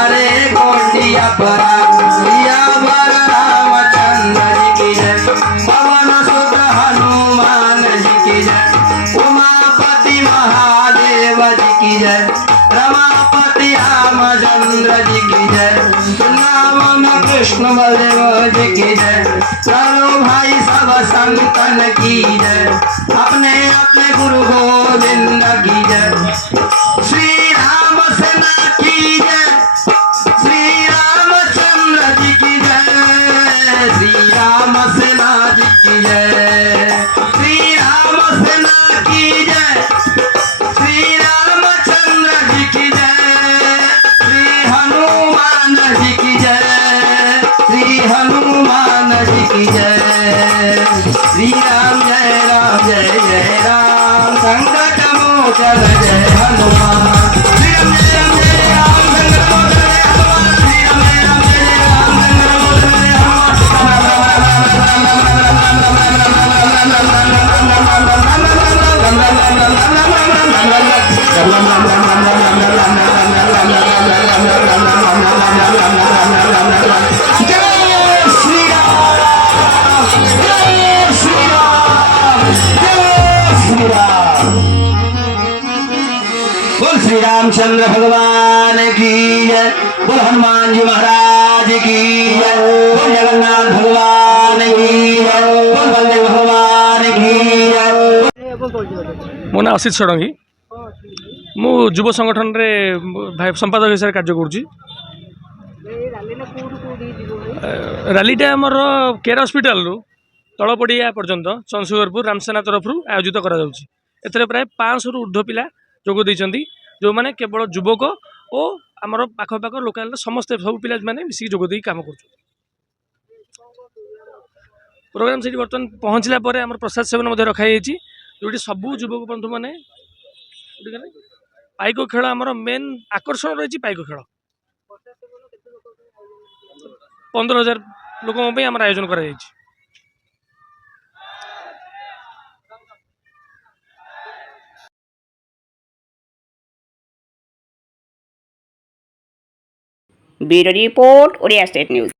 हमारे गोटिया परा सिया वर रामचंद्र जी की जय। पवन सुत हनुमान जी की जय। उमापति महादेव जी की जय। रमापति रामचंद्र जी की जय। वृंदावन कृष्ण बलदेव जी की जय। चलो भाई सब संतन की जय। अपने अपने गुरु गोविंद की जय। श्री राम सेना की जय। श्री रामचंद्र जी की जय। श्री राम सेना जी की जय। श्री राम सेना की जय। श्री रामचंद्र जी की जय। श्री हनुमान जी की जय। श्री हनुमान जी की जय। श्री राम जय जय राम संकट मोचन जय हनुमान। श्री राम जय राम संकट मोचन जय हनुमान। श्री राम जय राम संकट मोचन जय बोल श्री रामचंद्र भगवान की जय। बोल हनुमान जी महाराज की जय। बोल जगन्नाथ भगवान की जय। बोल बलदेव भगवान की जय। मो ना असित षडंगी मु युव संगठन रे संपादक हिसाब से कार्य करुँची। रैलीटा आमर केयर हॉस्पिटल रु तलपड़िया पर्यंत चंदशेखरपुर रामसेना तरफ आयोजित करा जाउची। एथरे प्राय 500 रु ऊर्ध्व पिला जोग दैछंती जो माने केवल युवक और आमर पाख पाख लोकाल समस्त सब पिला माने मिसी जोग दै काम करछु। प्रोग्राम से बर्तमान पहुँचला परे आमर प्रसाद सेवन मध्य रखाई जोटी सबू युवक बंधु माने पाइक खेल आमर मेन आकर्षण रही पाइक खेल 15,000 लोक आयोजन करा जायछि। Bureau report Odia state news.